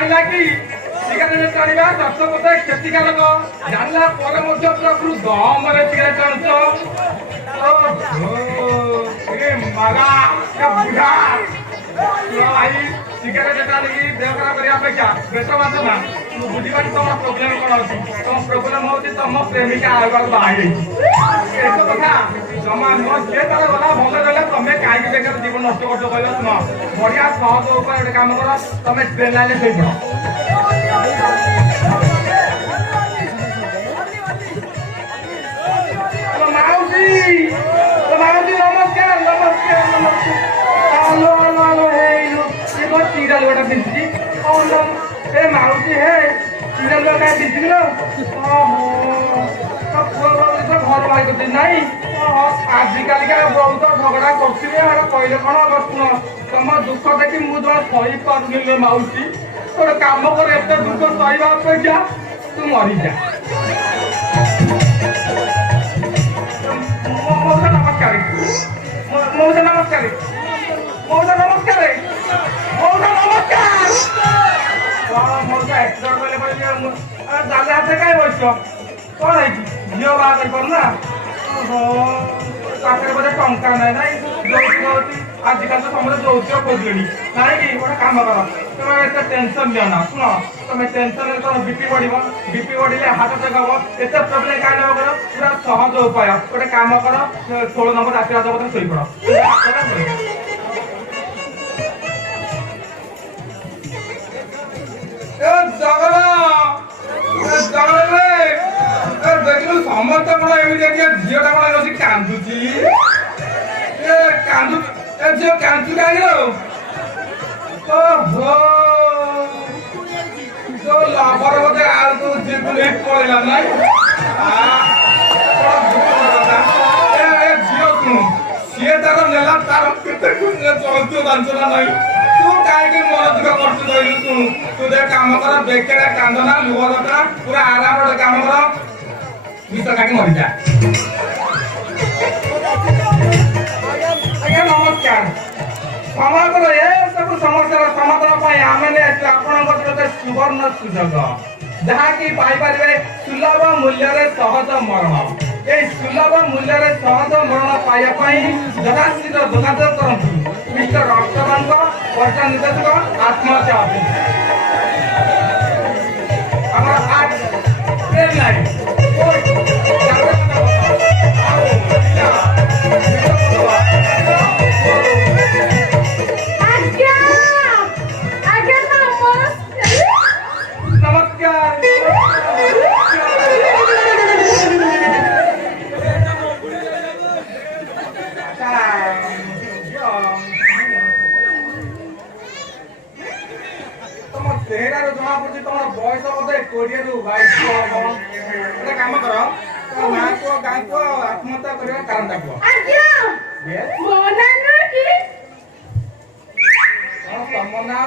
जाना कि सिगरेट टाणिबा दस बोधे क्षतिकारक जानला पर मध्य पूरा दम रे सिगरेट टाणुछ मगा बुढ़ा भाई सिगरेट टाणिकी देह खराब करने अपेक्षा पेट बांधना बुझीबा तुम प्रोब्लेम कौन अच्छी तुम प्रोब्लेम हो तुम प्रेमिका आगे बाहर कथा जमा नुह सी तार गला भल रहा तुम्हें कहीं बेकार जीवन नष्ट कर कहल शुण बढ़िया सहज उपाय गोटे कम कर तुम ट्रेन लाइन से पड़ माउसी नमस्कार नमस्कार नमस्कार हेलो हेलो हेलो सीरियल गोटे पिंची ए माउसी हे सीरियल गोटे पिंची लो पुआ घर बाहर करते नाई आजिकल बहुत झगड़ा कर कहले कौन शुण तुम दुख देखी मुझे सही पारे माउसी गोटे कम कर एत दुख सहवा अपेक्षा तू मरीजा मौसा नमस्कार मौसा नमस्कार मौसा नमस्कार मौसा नमस्कार मौसा एक्सीडेंट जाले हाथ कहीं बस कौन है झील बाहर करना पाखे बोधे टंका ना ना आजिकल तो समझ यौतुक खोजले ना कि गोटे कम कर तुम एत टेंशन दिना शुण तुम टेंशन तुम बीपी बढ़ बीपी बढ़े हार्ट अटैक हम एत प्रोब्लेम कहीं कर पूरा सहज उपाय गोटे कम कर 16 नंबर आशीर्वाद पत्र शोपड़ देखिलु समस्त कौन एमती झीटा कौन बस कांदुची कांदु झील कांदु कहीं जो लवर बोधे आल तो झील को लेट पड़ेगा ना झील शुणु सी तार नेला तार चलती जानचना ना तू कहीं मन दुख कर शुणु तू दे कम कर बेकार कांदना लुह दरकार पूरा आराम कम कर मिस्टर काकी मरीजा आज्ञा नमस्कार समाजर ए सब समस्या समाधान आम गोटे सुवर्ण सुजोग जहाँकि पाइपर सुलभ मूल्य सहज मरण ये सुलभ मूल्य सहज मरण पाइबापी यथाशीघ्र योगाযোগ करतु मिस्टर रक्तवान वर्षा निर्देशक आत्महत्या ऑफिस ट्रेन लाइन जना पड़ी तुम बयस बोधे 20 ରୁ 22 गोटे कम कर माँ को गाँ को आत्महत्या करने कारण कह तुम ना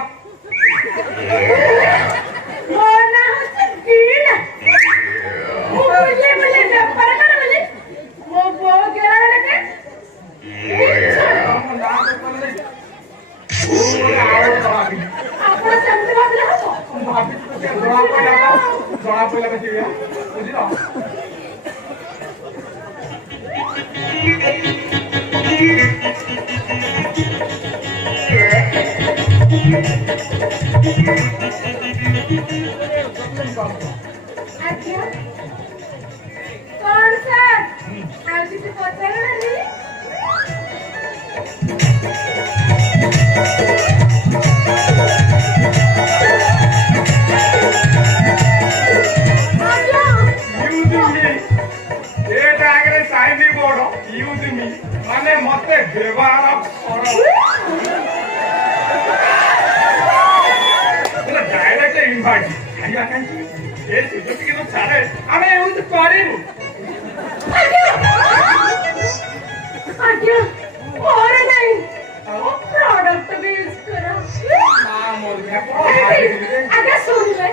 जना पड़ा बुझल कौन सर आज किसी पता नहीं माने मते व्यवहार डायरेक्ट ଭାଇ ଖାଇବା କାହିଁକି ଏ ସୁଯୋଗ ଟିକେ ତ ଛାଡ଼େ ଆମେ ଏମିତି କରିବୁ ଆଜ୍ଞା ମୋର ନାହିଁ ପ୍ରଡକ୍ଟ ବି ୟୁଜ କର ଆଜ୍ଞା ଶୁଣିଲେ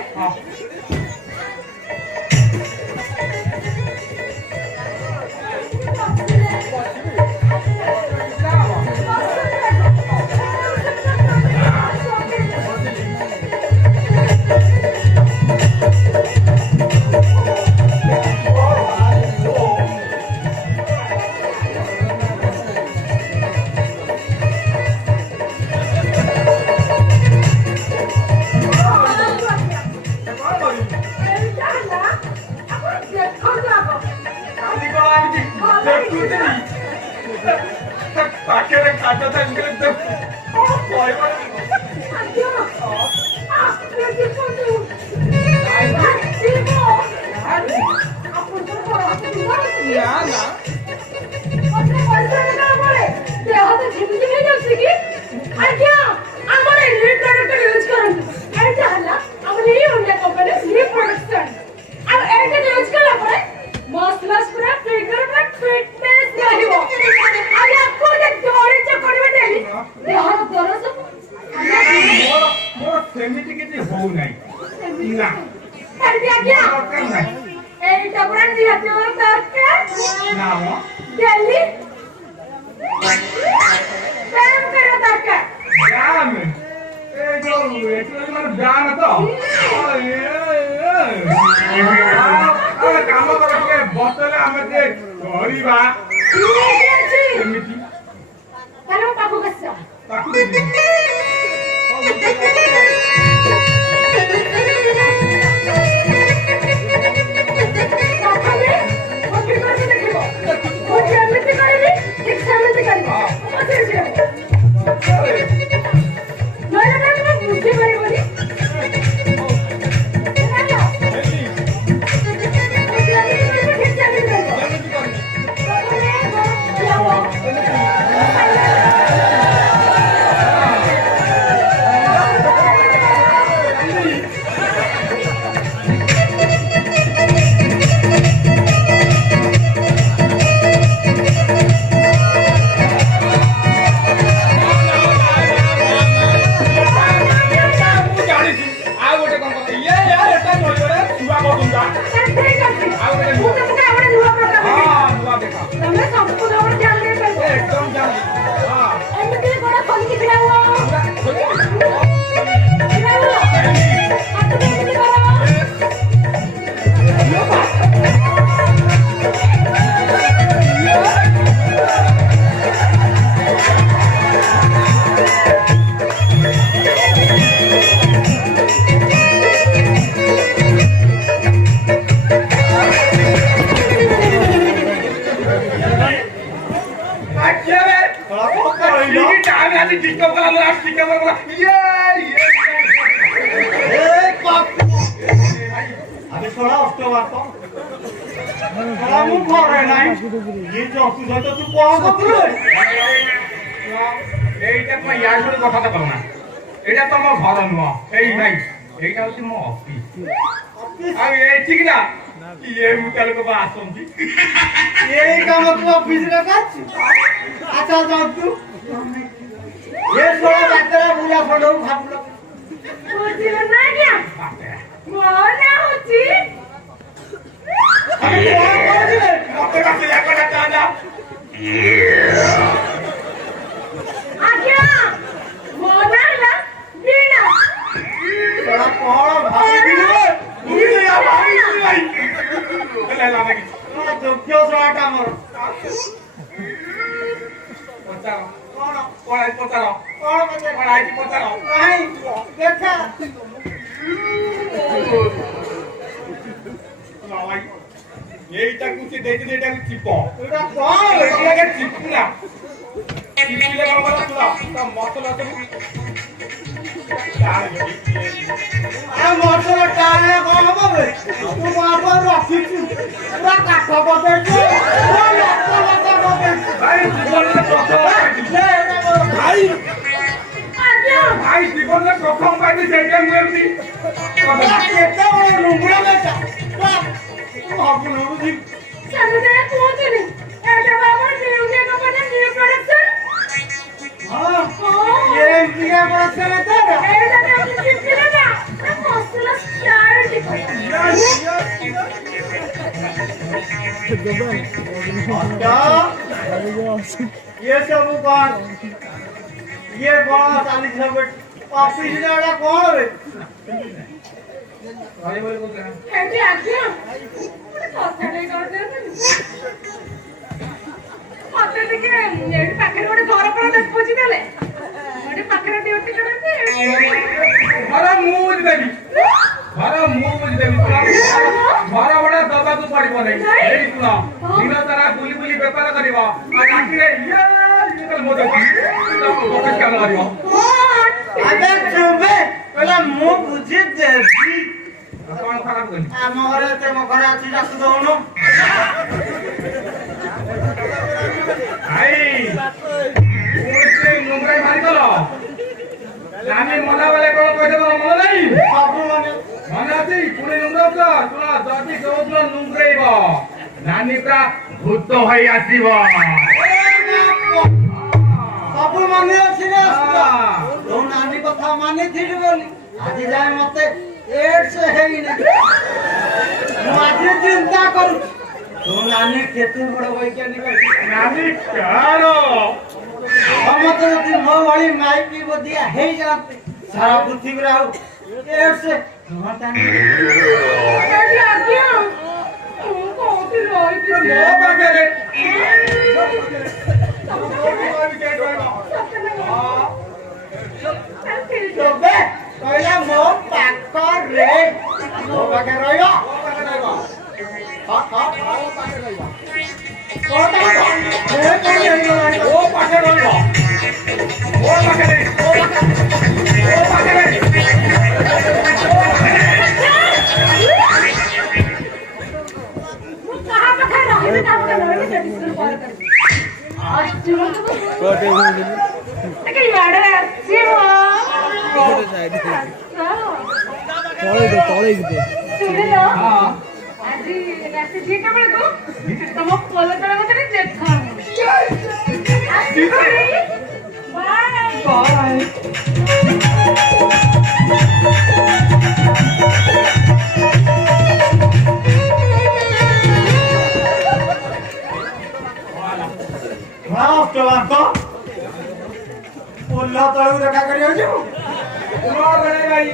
ପାଖରେ ଖାଦ୍ୟ ଥାଇକି ସେମିତି କିଛି ହଉନାହିଁ ନା এইটা পুরা নিহাতি আমার দরকার না দিল্লি ব্যায়াম করা দরকার ব্যায়াম এই যে একটু মানে ব্যায়াম তো কাম করা ଟିକେ ବସଲେ ଆମେ ଟିକେ କରିବା ଏମିତି ତାହେଲେ ମୁଁ ପାଖକୁ ଆସ এইটা তোমার ইয়ার সাথে কথাটা বলো না এটা তো আমার ঘর নয় এই ভাই এইটা হচ্ছে ମୋ ଅଫିସ ଆଉ ଏଇଠି କି ନା ଇଏ ମୁକା ଲୋକ ବା ଆସନ୍ତି ଏଇ କାମ ତୁ ଅଫିସରେ କରୁଛୁ ଆଚ୍ଛା ଯାଉଛୁ ଏ ଷୋଳ ବାଟରେ ବୁଲା ଫଟୋ ଭାବୁଲ ବୁଝିଲ ନା ଆଜ୍ଞା ମୋ ନାଁ ହଉଛି ମତେ କାছে ଯାକଟା ଚାଲା ଆଜ୍ଞା ମୋ ନାଁ ହେଲା ବୀଣା ତୋରା କଣ ଭାବୁଥିଲୁ ଦୁନିଆ ଭାଇ ଭାଇ ହେଲା ଲାଗି ଯୋଗ୍ୟ ଶଳାଟା ମୋର ପଚାର କଣ ଆଇଛି ପଚାର କଣ ପଚାର କଣ ଆଇଛି ପଚାର କାହିଁ ଦେଖା এইটাକୁ ସେ ଦେଇଥିଲେ ଏଇଟାକୁ ଚିପ ଏଇଟା କଣ ଏଇଟାକୁ ଚିପୁ ନା ଚିପିଲେ କଣ କଲା ତୁଲା ତା ମସଲା ସବୁ ମସଲା ଟାଣେ କଣ ହବ ବେ ତୁ ମୋ ଆଗରୁ ରଖିଛୁ ପୁରା କାଠ ବଦେଇଛୁ ଭାଇ ଜୀବନରେ ପ୍ରଥମ ଭାଇ ଆଜ୍ଞା ଭାଇ ଜୀବନ ଜୀବନରେ ପ୍ରଥମ ପାଇଲି ସେଇଟା ମୁଁ ଏମିତି କେତେ ବଡ଼ ନୁଙ୍ଗୁରା ବେଟା ଭାବୁନୁ ବୁଝି ସାନଦାୟ କୁହନ୍ତୁନି ଏଟା ଆମର ନିଉ କମ୍ପାନୀ ନିଉ ପ୍ରଡକ୍ସନ ହଁ ଏମିତି ଆମର ସେଟା ଏଇଟା ତ ଆମେ ଶିଖିଲେ ନା ମସଲା ଷ୍ଟାର ଟିକେ ये सब कौन ये कौन चाली सब ऑफिस में वाला कौन है ଭାଇ ବୋଲି କହୁଥିଲା ଏଠି ଆଜ୍ଞା ଗୋଟେ କଥା ନେଇ କରିଦେବେ ମତେ ଟିକେ ଏଠି ପାଖରେ ଗୋଟେ ଘର ଫର ଦେଖୁଛି ତାହେଲେ ଏଠି ପାଖରେ ଡ୍ୟୁଟି କରନ୍ତି ଘର ମୁଁ ବୁଝିଦେବି ଘର ମୁଁ ବୁଝିଦେବି ଘର ଭଡ଼ା ଦବାକୁ ପଡିବ ନାହିଁ ଏଇ ଶୁଣ ଦିନ ସାରା ବୁଲି ବୁଲି ବେପାର କରିବ ଆଉ ରାତିରେ ମୋ ଅଫିସ କାମ କରିବ अबे चुपे पहला मुंह बुझी देबी କଣ ଖରାପ କଲି ଆମ ଘରେ ଏତେ ମକର ଅଛି ଯାକୁ ଦଉନୁ ଭାଇ ମୁମ୍ବାଇ ମାରିଦେଲ ଆମେ ମନା ବେଳେ କଣ କହିଦେବ ମନେ ନାହିଁ ସବୁ ମାନେ ମନେ ଅଛି ପୁଣି ନୁମ୍ରାଉଛ ଶୁଣ ଯଦି ଯୋଉଦିନ ନୁମ୍ରେଇବ ନାନୀ ପୁରା ଭୂତ ହୋଇ ଆସିବ ସବୁ ମାନେ ଅଛି ରେ ତୋ ନାନୀ କଥା ମାନିଥିଲି ବୋଲି ଆଜି ଯାଏ ମତେ ଏଡ୍ସ ହେଇନି ମୁଁ ଆଜି ଚିନ୍ତା କରୁଛି ତୋ ନାନୀ କେତେ ବଡ଼ ବୈଜ୍ଞାନିକ ନାନୀ କାହାର ସମସ୍ତେ ଯଦି ମୋ ଭଳି ମାଇପି ବଦିଆ ହେଇଯାଆନ୍ତି ସାରା ପୃଥିବୀରେ ଆଉ ଏଡ୍ସ ହୁଅନ୍ତା ଏଠି ଆଜ୍ଞା ମୁଁ କୋଉଠି ରହିବି ମୋ ପାଖରେ ତବେ କହିଲା ମୋ ପାଖରେ ମୋ ପାଖରେ ରହିବ ମୋ ପାଖରେ ରହିବ ମୋ ପାଖରେ ମୁଁ କାହା ପାଖରେ ରହିବି ତାପରେ ରହିବି ସେଠି କଲ୍ କରିବି ଟିକେ ଇଆଡେ ଆସିବ ଶୁଣିଲ ଆଜି ରାତି 2ଟା ବେଳକୁ ତମ ପୋଲ ତଳ କତିରେ ଦେଖା ବାଏ ପୋଲ ତଳକୁ ଦେଖା କରିବାକୁ ଭାଇ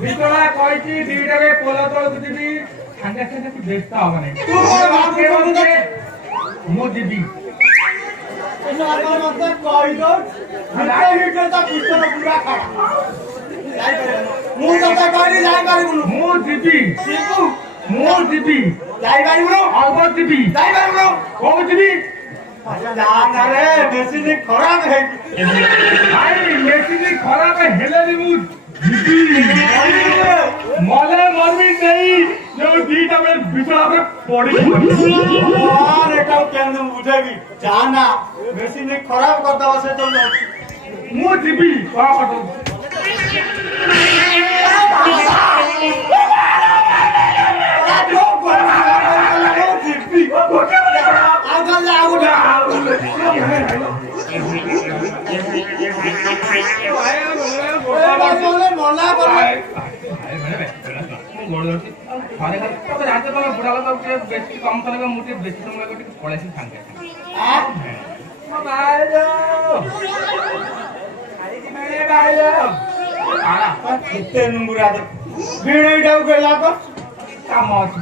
ବିଜଳା କହିଛି 2ଟାରେ ପୋଲ ତଳକୁ ଯିବି ସାଙ୍ଗେ ସାଙ୍ଗେ ତୁ ବ୍ୟସ୍ତ ହବ ନାହିଁ ମୁଁ ଯିବି ମତେ ମୁଁ ତତେ କହିଲି ଯାଇପାରିବୁନୁ ମୁଁ ଯିବି ଯିବୁ ମୁଁ ଯିବି ଯାଇପାରିବୁନୁ ଅଳ୍ପ ଯିବି ଯାଇପାରିବୁନୁ କୋଉ ଯିବି ରେ ବେଶୀ ଖରାପ ହେଇଛି ଭାଇ ମେସିନ୍ ଖରାପ ହେଲେ ବି ମୁଁ ଯିବି ମଲେ ମରବି ନେଇ ଯୋଉ 2ଟା ବେଳେ ବିଜଳାରେ ପଡିବି ଏଟାକୁ କେମିତି ବୁଝେଇବି ଯା ନା ମେସିନ୍ ଖରାପ କରିଦବ ସେ ତ ମୁଁ ଯିବି କଣ କରିବୁ ମନା କର ବେଶୀ କମ ଥର ମୁଁ ଟିକେ ବେଶୀ ସମୟ ଟିକେ ପଳେଇସି ସାଙ୍ଗେ କେତେ ନୁଙ୍ଗୁରା ଭିଣେଇଟାକୁ ଗଲା କାମ ଅଛି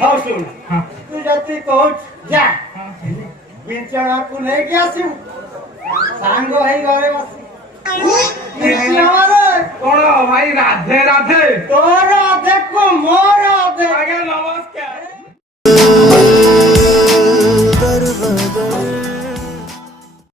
ହଉ ଶୁଣ ତୁ ଯଦି କହୁଛୁ ଯା ବିଞ୍ଚଣାକୁ ନେଇକି ଆସିବୁ ସାଙ୍ଗ ହେଇ ଘରେ ବସି କଣ ଭାଇ ରାଧେ ରାଧେ ତୋର